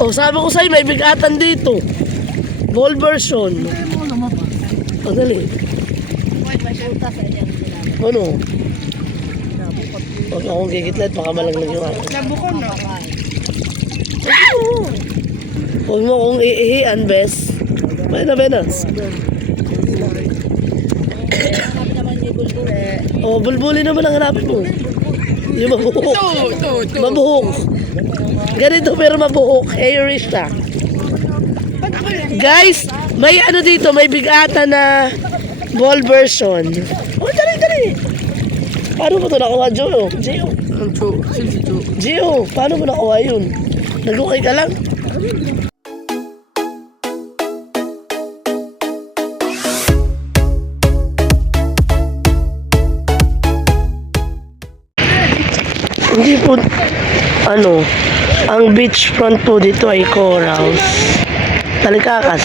Oh, sabi ko sa'yo, may bigatan dito. Ball version. Oh, dali. Ano? Huwag akong gigitlet, baka malaglag yung ako. Nabukon na. Huwag mo akong iihian, bes. Bena, bena. Oh, bulbuli naman ang hanapin mo. Yung mabuhok. Mabuhok. Ganito pero mabuhok. Irish na. Guys, may ano dito, may bigata na ball version. Oh, dali, dali. Paano mo ito nakuha, Gio? Gio, paano mo nakuha yun? Nag-okay ka lang? Hindi po, ano, ang beachfront po dito ay corals. Talikakas.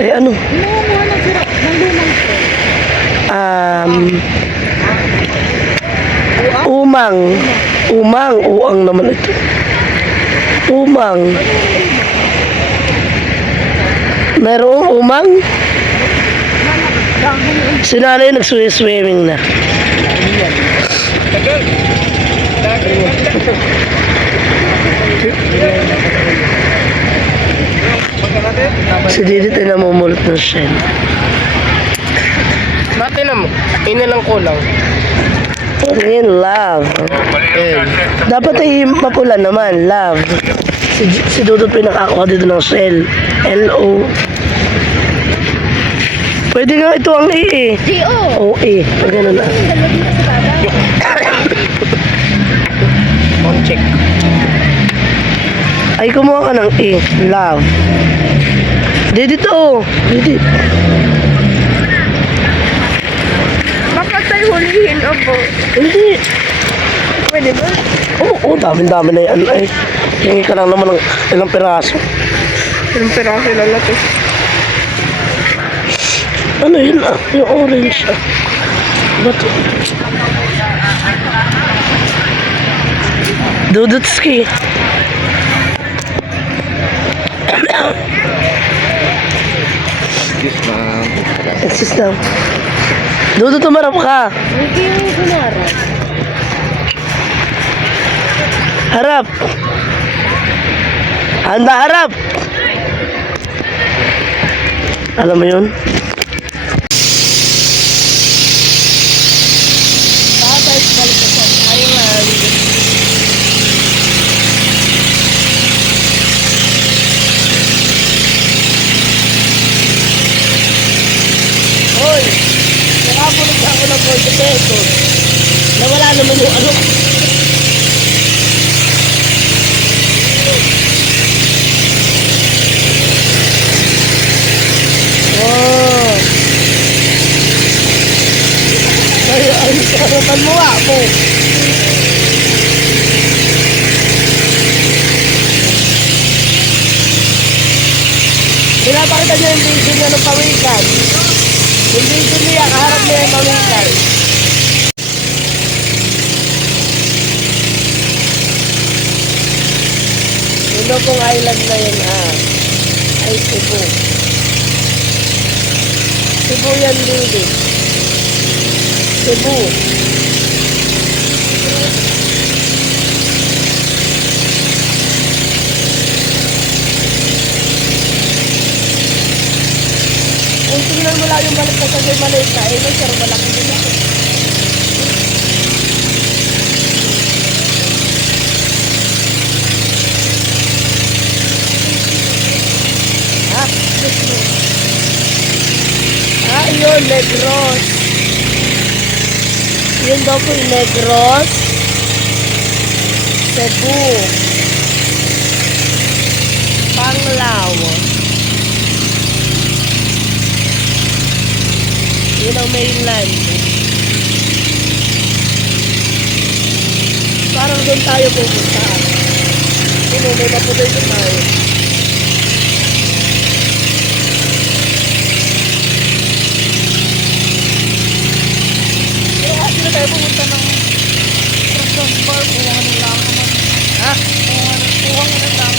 Eh, ano? Umang. Umang. Uang naman ito. Umang. Merong umang? Si nanay nag-swimming na. Si Didit ay namumulot ng shell. Natin na mo. Inilang kulang. In love. Dapat ay mapula naman. Love. Si Dudut pa yung nakakuha dito ng shell. L-O. Pwede nga ito ang E eh. G-O. O E. Ganun na. Check. Ay, kumuha ka ng E. Love. Didit o. Didit. Bakit tayo hulihin ako? Hindi. Pwede ba? Oo, dami-dami na yan. Ay, hingi ka lang naman ng ilang piraso. Yung piraso lang natin. Ano yun ah? Yung orange ah. Ba't? Dudutski. Excuse ma'am. Excuse lang. Dudut, tumarap ka. Hindi yung kunwara. Harap. Handa harap. Alam mo yun? Hoy, nakapulog ako ng 40 pesos. Nawala naman yung ano. Oh. Ay, karapan mo ako. Pinapakita niya yung video niya ng pawikan. Yung video niya, kaharap niya yung pawikan. Yun daw pong island na yun ay Cebu. Cebu yan dito. Cebu. Kung tingnan mo lang yung balik ka sa maliit na island, pero malaki din ako. Yun, Negros. Yun daw po yung Negros. Cebu. Panglao. Yun ang mainland. Parang doon tayo pupunta. mo, may maputay na tayo. Pero kasi na tayo pumunta ng restaurant bar, kuha nga ng lang naman. Ha? Kuha nga ng lang.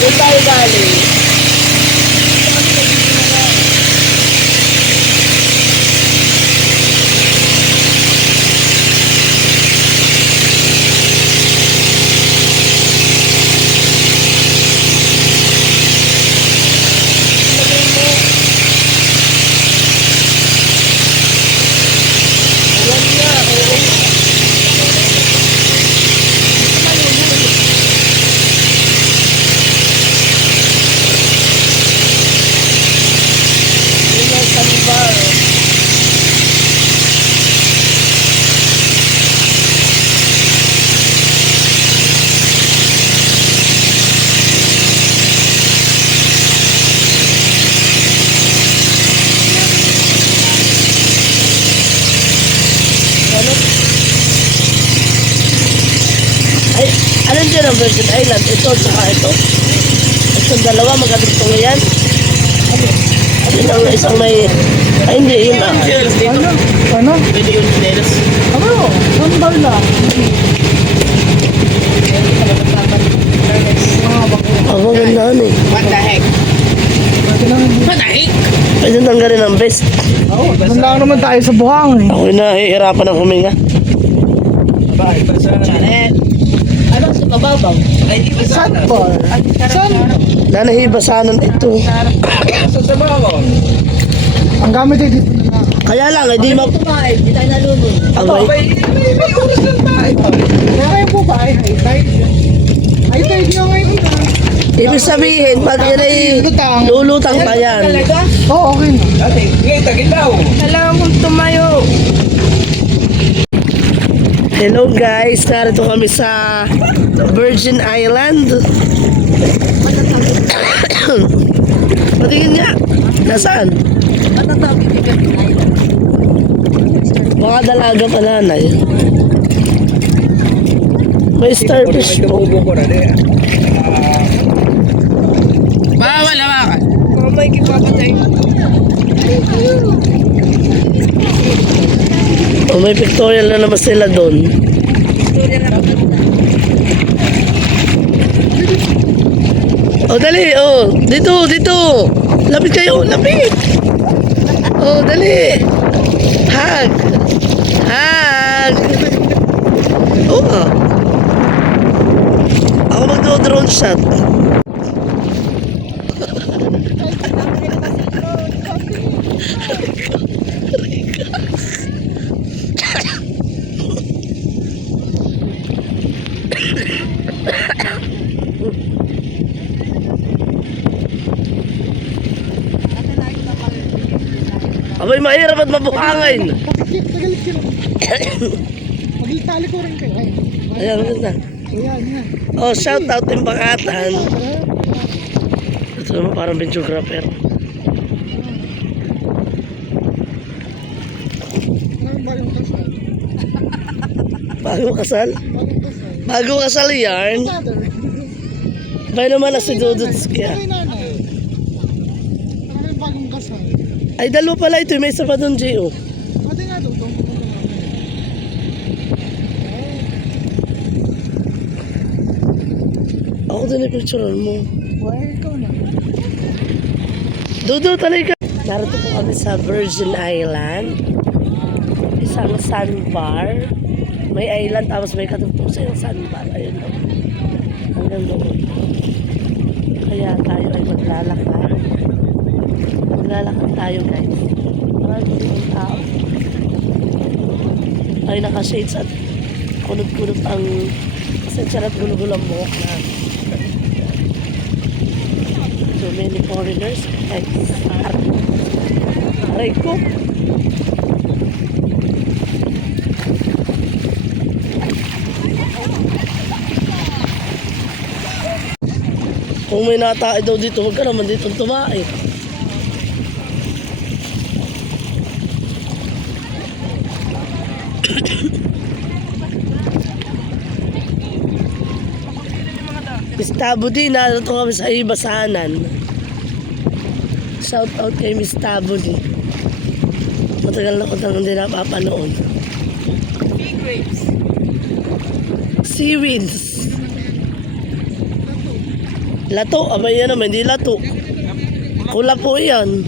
Doon tayo galing. Ayan na, oo. Yun ang sandbar. Ano? Ay, anong dyan ang Virgin Island? Ito, saka ito. Itong dalawa, magkatugtong yan. Yun ang isang may... Ay, hindi, yun na. Ano? Pwede yung chinelas. Ano? Sandal lang. Ako, gandahan eh. What the heck? What the heck? Pwede tanggalin ang best. Sandal naman tayo sa buhang eh. Ako nahihirapan ng huminga. Ano sa mababaw? Ay, di ba sana? Sandbar. Nanahibasanan ito. Sa mababaw? Ang gamit ay dito na lang. Kaya lang, hindi ma... Kumain, di tayo nalunod. Abay, May oras lang tayo. Kaya kayo po ba ay high tide? High tide nga ngayon na. ibig sabihin, pag yan ay lulutang pa yan. Oo, okay na. Dati, ngayon tagilaw. Kailangan kong tumayo. Hello guys, narito kami sa Virgin Island. Patingin niya. Nasaan? Matatabi ni Virgin Island. Mga dalaga pa nanay. May starfish po. ko na din. Bawal hawakan. Mamay kipapatay. O may pictorial na naman sila doon. O dali, o. Dito, dito. Lapit kayo, lapit. O, dali. Hug. Hug. Oo nga. Ako magdo-drone shot. Abay, mahirap at mabuhangin. Magitali ko rin kayo. Ayan, maganda. Ayan, yan. Oh, shout out yung Pakatan. Ito naman parang videographer. Anong bagong kasal? Bago kasal? Bagong kasal. Bago kasal yarn. Father. Bay naman na si Duduts kaya. Ay, nanay. Ano yung bagong kasal? Ay, dalawa pala ito. May isa pa doon, Gio. Ate nga doon, pumunta namin. din yung picture mo. Why ikaw na? Dodo talaga. Narito po kami sa Virgin Island. Isang sandbar. May island tapos may katugtog sa yung sandbar. Ayun o. Hanggang doon. Kaya tayo ay maglalakad. Maglalakad tayo guys. Marami yung tao. Ay naka-shades at kunot-kunot ang pasensya at gulo-gulo ang buhok na. So many foreigners. Ay, aray ko. Kung may natae daw dito, huwag ka naman dito tumae. Miss Tabudi, narito kami sa Ibasanan. Shout out kay Miss Tabudi. Matagal na ko talagang hindi napapanood. Sea grapes. Seaweeds. Lato, abay yan naman, hindi lato. Kula po yan.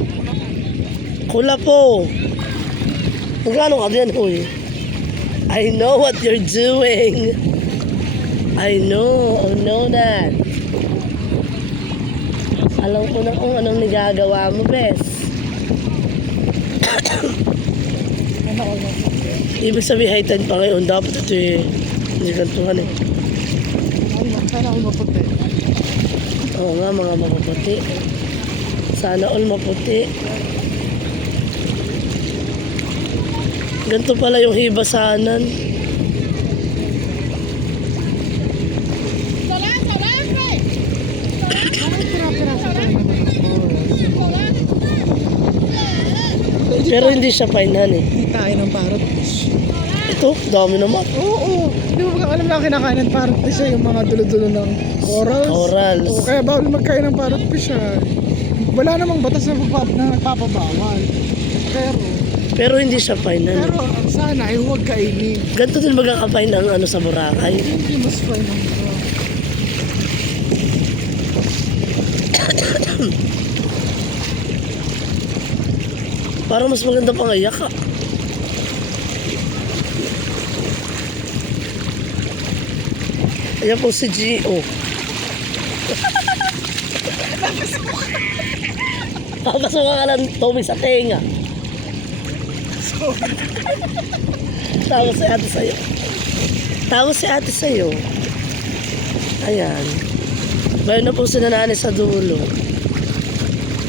Kula po. Magkano ka din, huy? I know what you're doing. I know that. Alam ko na kung anong nagagawa mo, bes. Ano ko na? Ibig sabihin, heightened pa ngayon. Dapat ito eh. Hindi kantuhan eh. Sana ako maputi. Oo nga, mga maputi. Sana all maputi. Ganito pala yung hibasanan. Bakit pira-piraso tayo naman ng oras? Pero hindi siya painan eh. Hindi tayo ng parrot fish. Ito, dami naman. Oo. Di ba alam na kinakain ng parrot fish yung mga dulo-dulo ng corals? Corals. Oo, kaya bawal magkain ng parrot fish Wala namang batas na nagpapabawal. Pero hindi siya painan. Pero sana ay huwag kainin. Ganito din magkakapain ang ano sa Boracay. Hindi mas fine ang bro. Parang mas maganda pang ayaka. Ayan po si Gio. Papasuka ka lang tubig sa tenga. Tapos si ate sa'yo. Tapos si ate sa'yo. Ayan. Bayan na po si nanay sa dulo.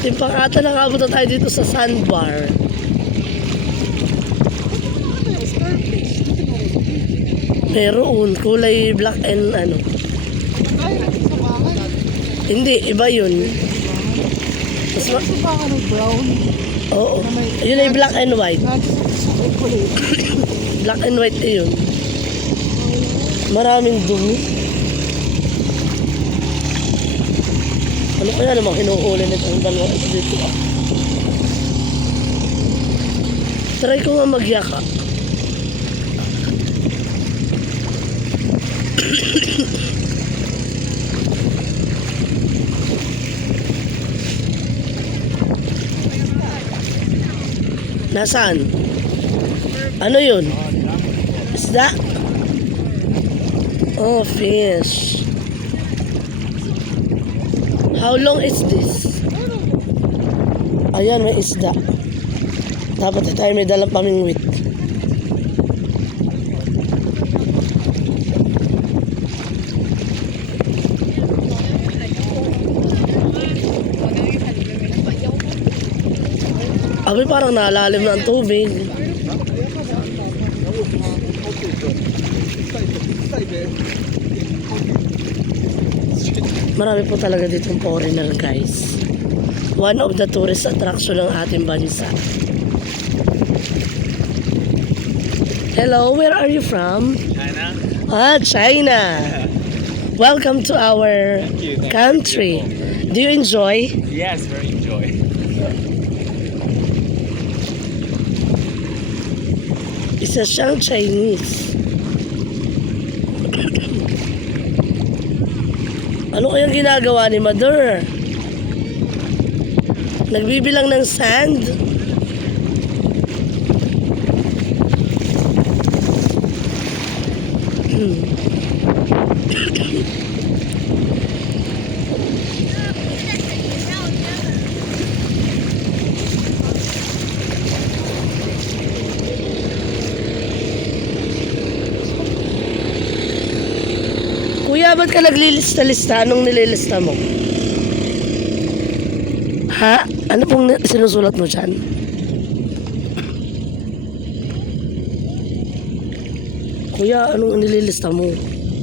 Timpang ata nakabot na tayo dito sa sandbar. Meron. Kulay black and ano. Ay, sa bahay. Hindi, iba yun. Mas ma- Sa bahay ng brown. Oo. Yun ay black and white. Chocolate. Black and white yun. Maraming dumi. Ano kaya namang hinuhuli nito ang dalawa ito dito? Try ko nga magyaka. Nasaan? Ano yun? Isda? Oh, fish. How long is this? Ayan, may isda. Dapat tayo may dalang pamingwit. Abi, parang nalalim na ang tubig. Marami po talaga ditong foreigner, guys. One of the tourist attraction ng ating bansa. Hello, where are you from? China? Ah, China. Welcome to our country. Do you enjoy? Yes, very enjoy. Isa siyang Chinese. Ano kayang ginagawa ni Mother? Nagbibilang ng sand? Kuya, ba't ka naglilista-lista? Anong nililista mo? Ha? Ano pong sinusulat mo dyan? Kuya, anong nililista mo?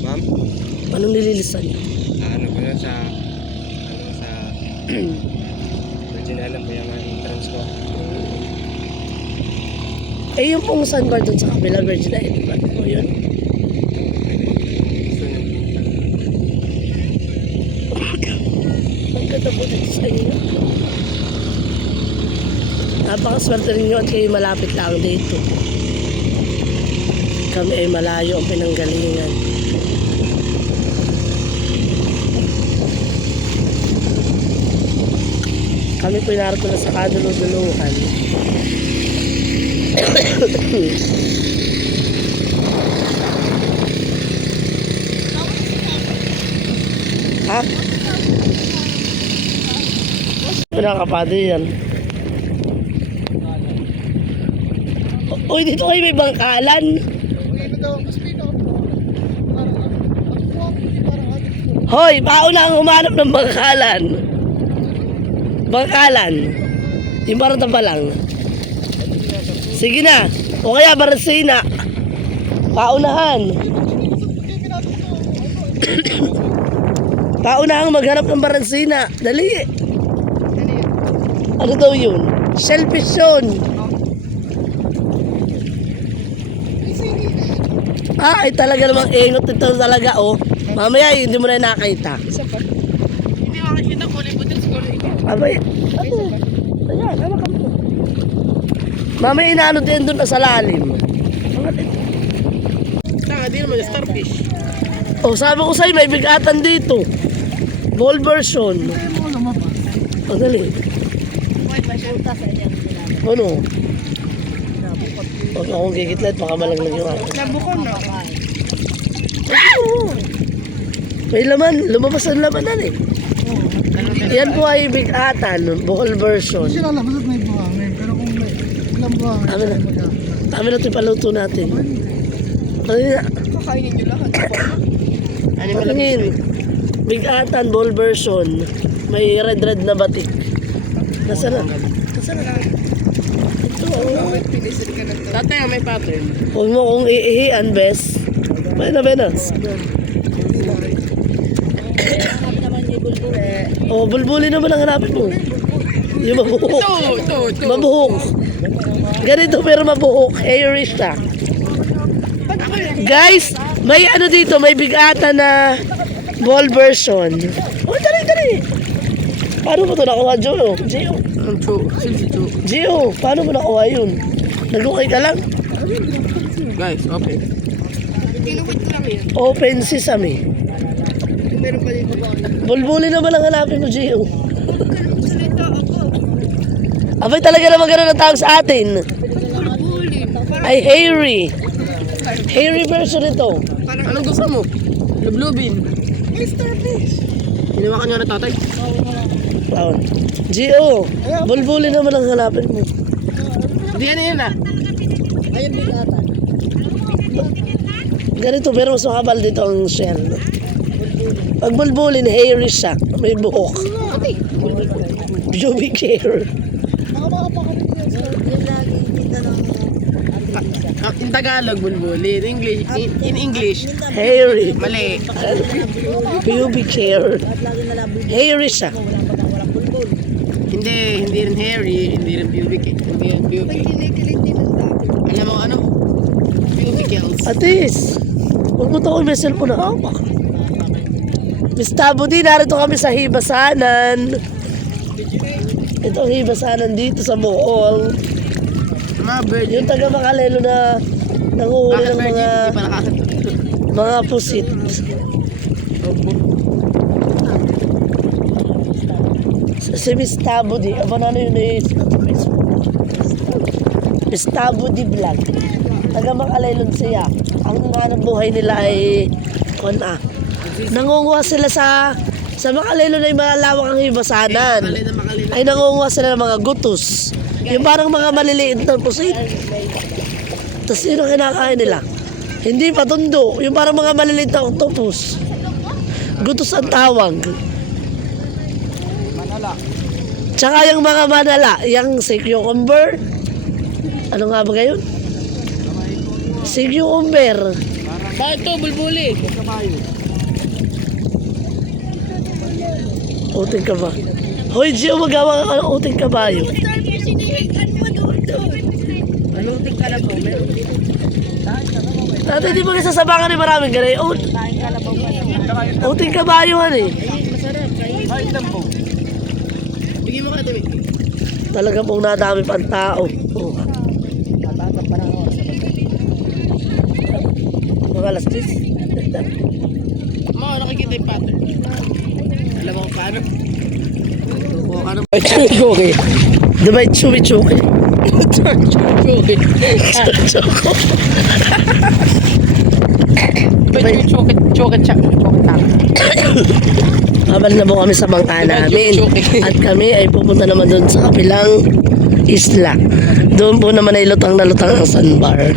Ma'am, Anong nililista niyo? ano ko yun sa Virgin Island po yung entrance ko. Eh, yung pong sandbar doon sa kabila, Virgin Island. Ano po yun? Gusto niyo Ang ganda po dito sa inyo. Napakaswerte rin nyo at kayo malapit lang dito. Kami ay malayo ang pinanggalingan. Kami po narito na sa kaduluduluhan. Ha? Pinakapado yan. Uy, dito kayo may bangkalan. Hoy, pauna ang humanap ng bangkalan. Bangkalan. Yung parang tabalang. Sige na. O kaya barasina. Paunahan. Paunahang maghanap ng baransina. Dali. Ano daw yun? Shellfish yun. Ah, ay talaga namang ingot ito talaga, oh. Mamaya, hindi mo na nakita. Isa pa. Hindi makakita kulay butil sa kulay. Abay, ayan, hama ka mo. Mamaya, inaano din doon sa lalim. Saka, di naman yung starfish. Oh, sabi ko sa'yo, may bigatan dito. Ball version. Oh, dali. Ano? Huwag akong gigitlet, baka malaglag yung ako. Nabukon na. May laman, lumabas ang lamanan eh. Yan po ay bigatan, ball version. Kasi lalabas at may buhangin. Pero kung may ilang buhangin, Amin na. Amin na ito paluto natin. Ano na? Kakainin nyo lahat. Ano mo Patingin. Bigatan, ball version. May red na batik. Nasaan na? Nasaan na? Ito, oh. Tatay, may pattern. Huwag mo kong iihian, bes. May na, Benas. Oh, bulbuli naman ang hanapin mo. Yung mabuhok. Ito. Mabuhok. Ganito pero mabuhok. Hairy siya. Guys, may ano dito, may bigata na ball version. Oh, dali. Paano mo ito nakuha, Gio? Gio, paano mo nakuha yun? Nagukay ka lang? Guys, okay. Tinupit ko lang yan. Open sesame. Meron pa dito ba? Bulbuli naman ang hanapin mo, Gio. Abay talaga naman ganun ang tawag sa atin. Ay, hairy. Hairy version ito. Anong gusto mo? Lublubin. Mr. Fish. Hinawakan nyo na tatay. Wow. Gio, bulbuli naman ang hanapin mo. Hindi yan ah. Ayun bigata. Ganito, pero mas makabal dito ang shell. Pag bulbulin, hairy siya. May buhok. Pubic hair. In Tagalog, bulbuli. In English, Hairy. mali. Pubic hair. Hairy siya. Hindi rin hairy, hindi rin pubic eh. Hindi rin pubic. Alam mo ano? Pubicles. Atis, huwag mo ito kung may cellphone na hawak. Miss Tabudi, narito kami sa Hibasanan. Ito ang Hibasanan dito sa Bohol. Mga bird. Yung taga Makalelo na nanguhuli Bakit ng virgin? Hindi pa nakakita. mga pusit. Si Miss Tabo di. Aba na yun eh. Sikat sa Facebook. Miss Tabo di vlog. Taga Makalaylon siya. Ang hanap buhay nila ay nangunguha sila sa Makalaylon ay malawak ang hibasanan. Ay nangunguha sila ng mga gutos. Yung parang mga maliliit na pusit. Tapos yun ang kinakain nila. Hindi patundo. Yung parang mga maliliit na octopus. Gutos ang tawag. Manala. Tsaka yung mga manala, yung si cucumber. Ano nga ba gayon? Si cucumber. Bakit to, bulbuli? Uting ka ba? Hoy, Gio, magawa ka ng uting kabayo. Maluting ka na po. Meron dito. Dati di ba kasasabangan ni maraming ganay? Kain ka na po. Uting kabayo han eh. Masarap. Kahit lang po. Bigyan mo ka ito, Mickey. Talaga pong nadami pang tao. Oh. Matatap pa na ako. Mga alas 10. Mga nakikita yung pattern. Alam mo kung paano? O ano? Okay. Diba yung chubi-chubi? Chuki. Choko. Ba't yung choket Habal na po kami sa bangka namin. At kami ay pupunta naman doon sa kapilang isla. Doon po naman ay lutang na lutang ang sandbar.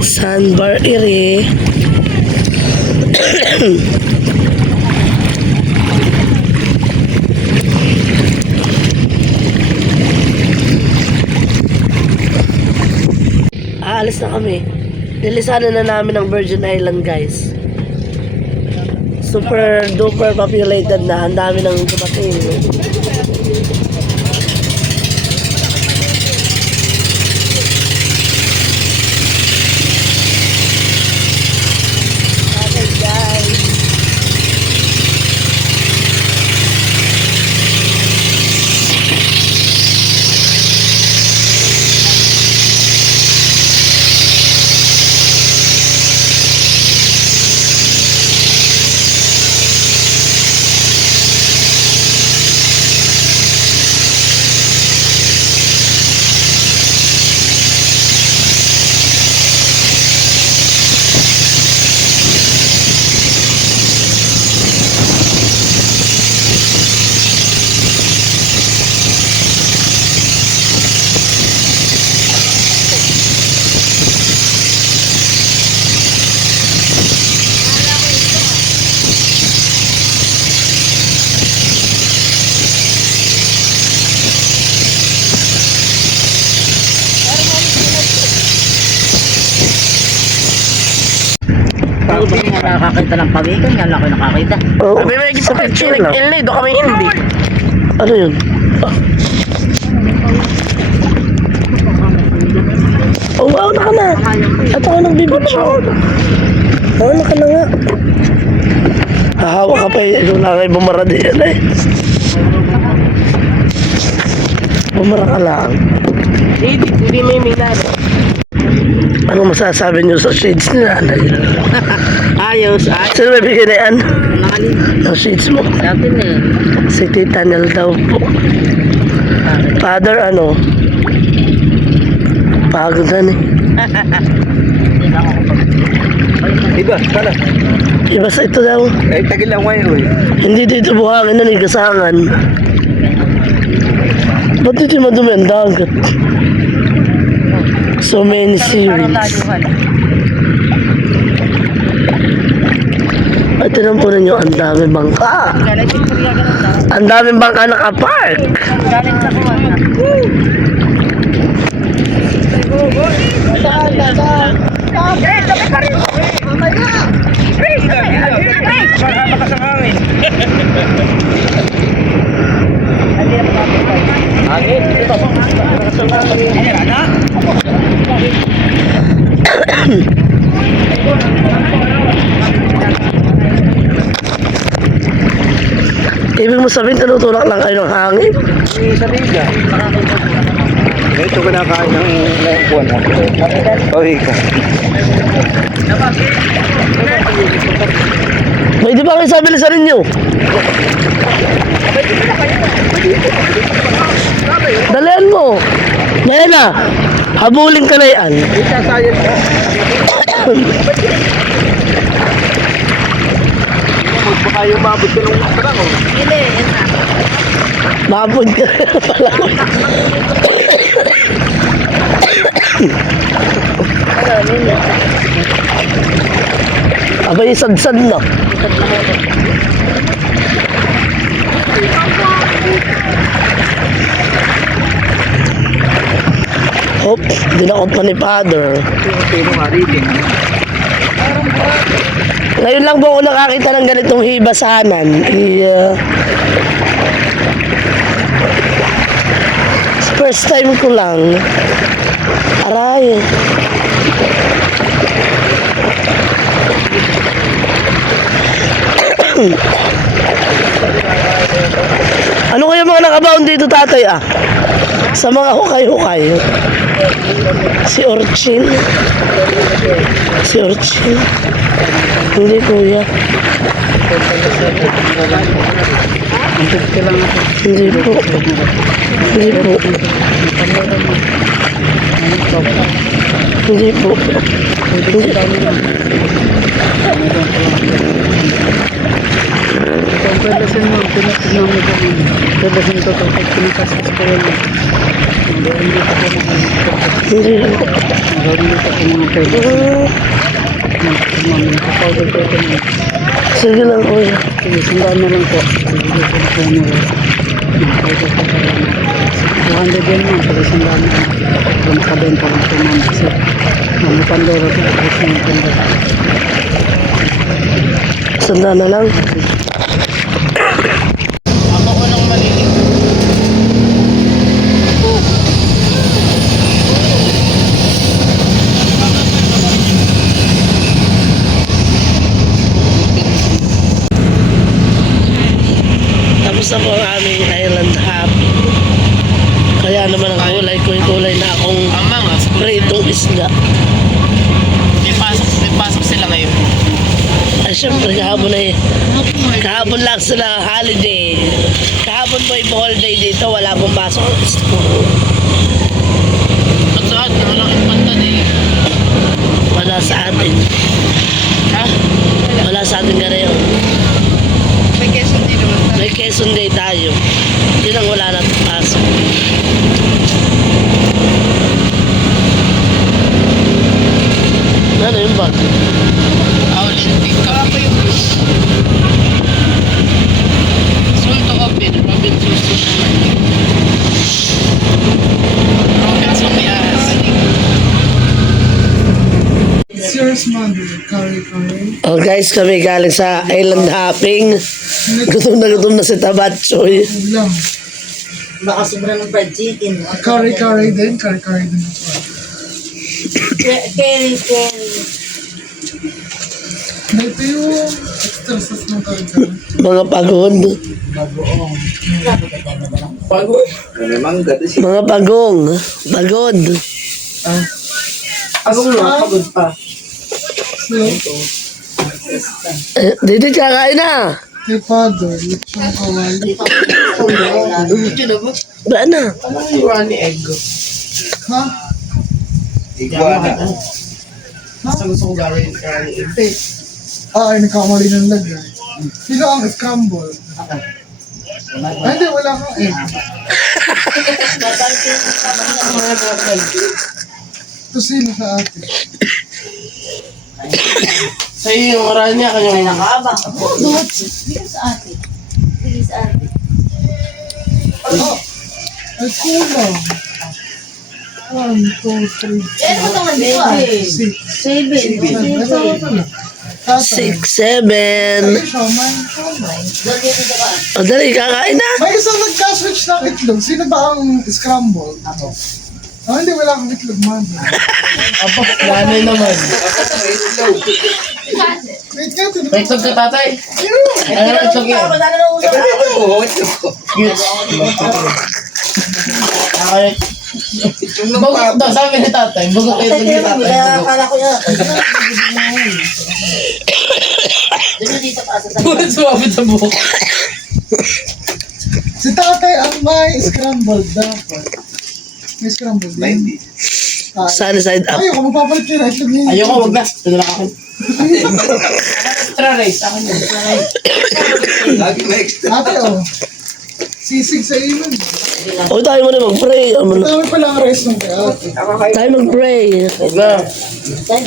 Sandbar iri. Aalis na kami. Nilisanan na namin ang Virgin Island, guys. Super duper populated na. Ang dami nang dumating. Okay, guys. Hindi nga nakakita ng pagigan. Yan lang ako nakakita. Oh, May may sa picture lang. doon kami hindi. Ano yun? Oh, wow, naka na. At ako nang bibitsyon. Oh, naka na nga. Hahawa ka pa eh. Ikaw na kayo bumara din eh. Bumara ka lang. Hindi may milano. Anong masasabi niyo sa shades nila? Ayos, ay. Sino may bigyan na yan? Nakali. Ang shades mo? Dati na eh. Si Tita Nel daw po. Father, ano? Pagod na eh. Iba, pala. Iba sa ito daw. Ay, tagil lang ngayon, eh. Hindi dito buhangin na ni gasangan. Ba't dito madumi ang dagat? So many series. Ito lang po ninyo, ang daming bangka. Ang daming bangka nakapark. Ibig mo sabihin, tinutulak lang kayo ng hangin? Sa liga. Ito kinakain ng buwan na. O, ikaw. Pwede ba kayo sabi sa ninyo? Dalian mo. Ngayon na. Habulin ka na yan. Baka yung mabot ka nung parang oh. Mabod ka na pala. Abay, sad-sad na. Hop, dinakot pa ni Father. Pero nga rito. Ngayon lang po ako nakakita ng ganitong hibasanan. First time ko lang. Aray. Ano kaya mga nakabaon dito, tatay, ah? Sa mga hukay-hukay. Si Orchin. Si Orchin. Hindi, kuya. Hindi po. Hindi po. Hindi po. Paglasin mo, pinagpaglasin mo kami. Paglasin ko ito, pag pinakasas ko yun. Hindi ko po Hindi po. Hindi ko po mga pwede. Kapag ko ito na. Sige lang, kuya. Sige, sundaan na lang po. Hindi ko po mga pwede. 200 yan mo, pag sundaan na. Kung makabenta lang po naman. Kasi mga pandora po, pag mga pandora. Sanda na lang. Ako ko nung malilig. Tapos na po ang aming island hopping. Kaya naman ang kulay na akong Ang mga, pritong isda. may pasok sila ngayon. Ay, syempre, kahapon lang sila holiday. Kahapon po yung holiday dito, wala pong pasok ang school. At sa atin, malaking pantan eh. Wala sa atin. Ha? Wala sa atin gano'n. May Quezon din naman. May Quezon Day tayo. Yun ang wala natin pasok. Ano yung bag? Olympic ka pa yung Sulto Open, Robinson Sushi. Robinson Mias. It's yours, mother. Curry. Oh guys, kami galing sa island hopping. Gutom na si Tabatsoy. Lang. Baka sobra ng fried chicken. Curry din. Curry din. Kerry. Ito yung extra sauce ng curry. Mga pagod. Mga pagong. Pagod. Pagod pa. So, Dito kakain na. kay father, lechong kawali. Ba na? Ha? Iguana. Ha? Gusto ko gawin egg. Ay, nagkamali ng lagay. Sino ang scramble? Ay, hindi, wala kang egg. Ito sino sa ate? Sa iyo yung karanya kanya. Nakaabang. Bigyan sa ate. Bigyan sa ate. Ay, kulang. 1, 2, 3, Eh, ano naman dito ah? 6. 7. Six, seven. Shawman. O dali, kakain na. May isang nagka-switch ng itlog. Sino ba ang scramble? Ako. Ah, hindi, wala akong itlog, man. Nanay naman. Wait nga, ito. May itlog ka, tatay? Ano ang itlog yan? Wala na nang usap. Bugot daw, sabi ni tatay. Bugot na itlog ni tatay. Akala ko yan. Doon na dito pa sa Bulat sumabit sa buhok. Si tatay ang may scrambled dapat. May scrambled din. Sunny side up. Ayoko, magpapalit yung rice. Ayoko, wag na. Ito na lang ako. Extra rice. Akin yun. Extra rice. Ate, oh. Sisig sa ilon. O tayo muna mag-pray. Dami pala ang rice ng kaya. Tayo mag-pray. Wag na.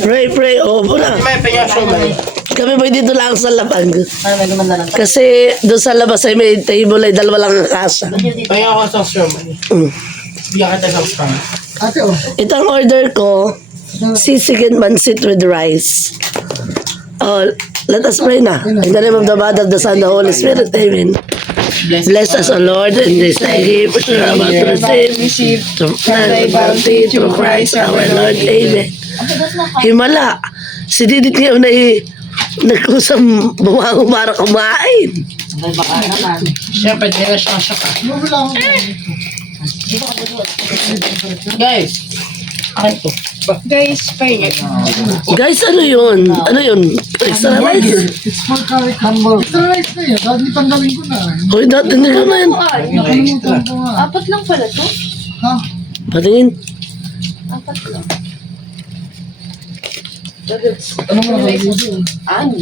Pray. O, muna. May penga siomay. Kami pa dito lang sa lapag. Para may naman na lang. Kasi doon sa labas ay may table ay dalawa lang ang kasa. Penga ako sa siomay. Mm. Bigyan kita sa spam. Ate, oh. Ito ang order ko. Sisig and pancit with rice. Oh, let us pray na. In the name of the Father, the Son, the Holy Spirit. Amen. Bless us, O Lord, in this day. Which we are about to receive. From thy bounty through Christ our Lord. Amen. Himala. Si Didit ngayon ay nagkusang bumango para kumain. Ay, baka naman. Siyempre, di na siya siya ka. Mabula ako. Guys. Akin to. Guys, pahinga. Guys, ano yun? Ano yun? Extra rice? It's for curry combo. Extra rice na yun. Dahil tanggalin ko na. Hoy, dati hindi ka man. Nakalimutan ko nga. Apat lang pala to. Ha? Patingin. Apat lang. Ano mo na dito? Ano?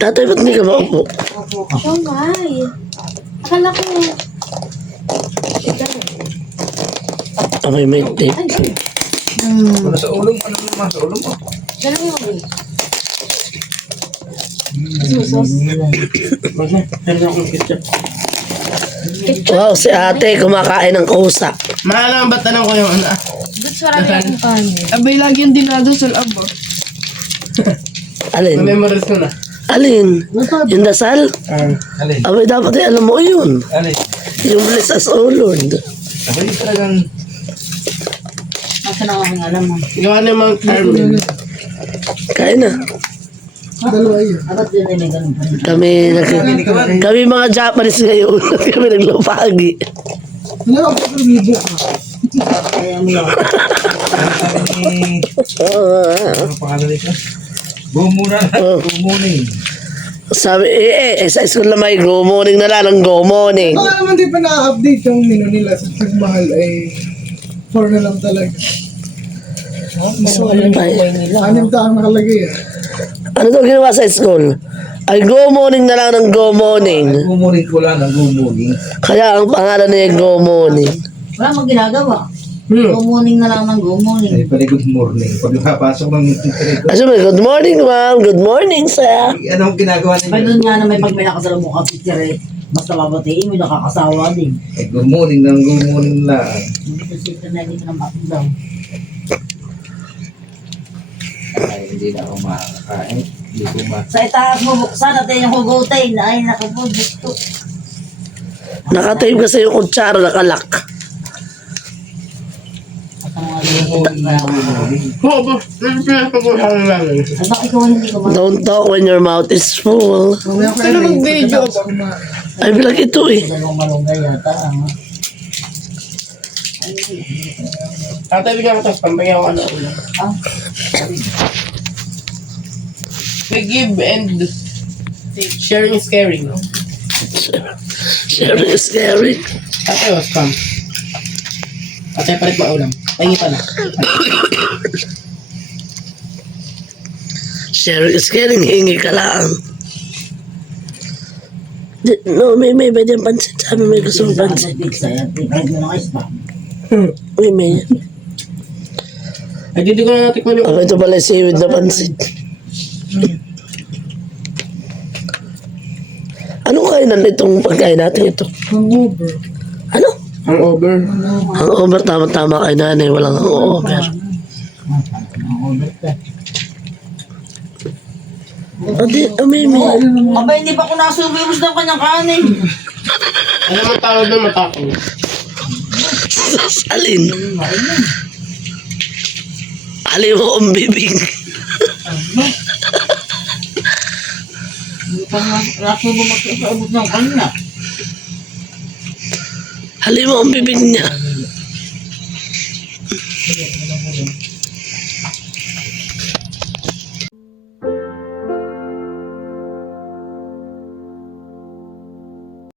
Tatay, ba't hindi ka maupo? Siomay. Akala ko. Amoy may tape. Sa ulo mo. Ano naman sa ulo mo? Ganun yun. Wag na. Meron akong ketchup. Wow, si ate kumakain ng kusa. Mahal ang ba't tanong ko yung ano ah. Ba't marami akong kanin? Abay, lagi yung dinadasal, abo. Alin? Memorize ko na. Alin? Yung dasal? Alin? Abay, dapat ay alam mo yun. Alin? Yung bless us, O Lord. Abay, talagang Masa na akong alam mo. gawa na yung mga Carmen. Kain na. Dalawa yun. Apat din ay may ganun pa rin. Kami mga Japanese ngayon. Kami naglupagi. Ano ako sa libo ka? Kaya mo yun. Ano pangalan nito? Gumuna. Oh. Gumuning. Sabi, sa school na may go morning na lang, go morning. Baka naman di pa na-update yung menu nila sa pagmahal ay 4 na lang talaga. So, ano pa eh? 6 taang nakalagay ah. Ano daw ginawa sa school? Ay go morning na lang ng go morning. Gumuning ko lang ng gumuning. Kaya ang pangalan niya go morning. Wala mong ginagawa. Go morning na lang ng go morning. Ay, pala good morning. Pag nakapasok ng internet, Kasi may good morning ma'am, good morning sir. anong ginagawa May ninyo? doon nga na may pag may nakasalong mo kapitire eh. Basta babatiin mo, nakakasawa din. Ay, good morning ng gumuning lang. Hindi ko sita na hindi ka na mapundaw. Ay, hindi na ako makakain. Hindi ko ma... Sa itaas mo buksan natin yung hugutin. Ay, nakapod. Gusto. Nakatape kasi yung kutsara nakalak. At ang mga hugutin na lang. Oo ba? Pinapag-usapan namin. At bakit ikaw hindi ko ma... Don't talk when your mouth is full. Mamaya ko Sino mag-video ba? Ay bilang ito eh. Dalawang malunggay yata. Tatay, bigyan ko tapos pampagyan ko ano ulam. Ah, We give and sharing is caring. No? Sharing is caring. Tatay, was spam. Tatay, palit mo ulam. Pahingi pa na. Sharing is caring, hingi ka lang. No, may pwede yung pansit. Sabi may gusto mong pansit. pizza yan. Kahit mo na kayo spam. May. Ay, hindi ko na natikman yung... Ito pala yung seaweed na pansit. Anong kainan itong pagkain natin ito? Hangover. Ano? Hangover. Ang over, tama-tama kay nanay. Walang ang over. May. Aba, hindi pa ko nasubibos ng kanyang kanin. Alam mo tawag na matakaw. Alin? Alin mo ang bibig. Hindi pa nasubibos magsasaabot ng kanya. Alin mo ang bibig niya.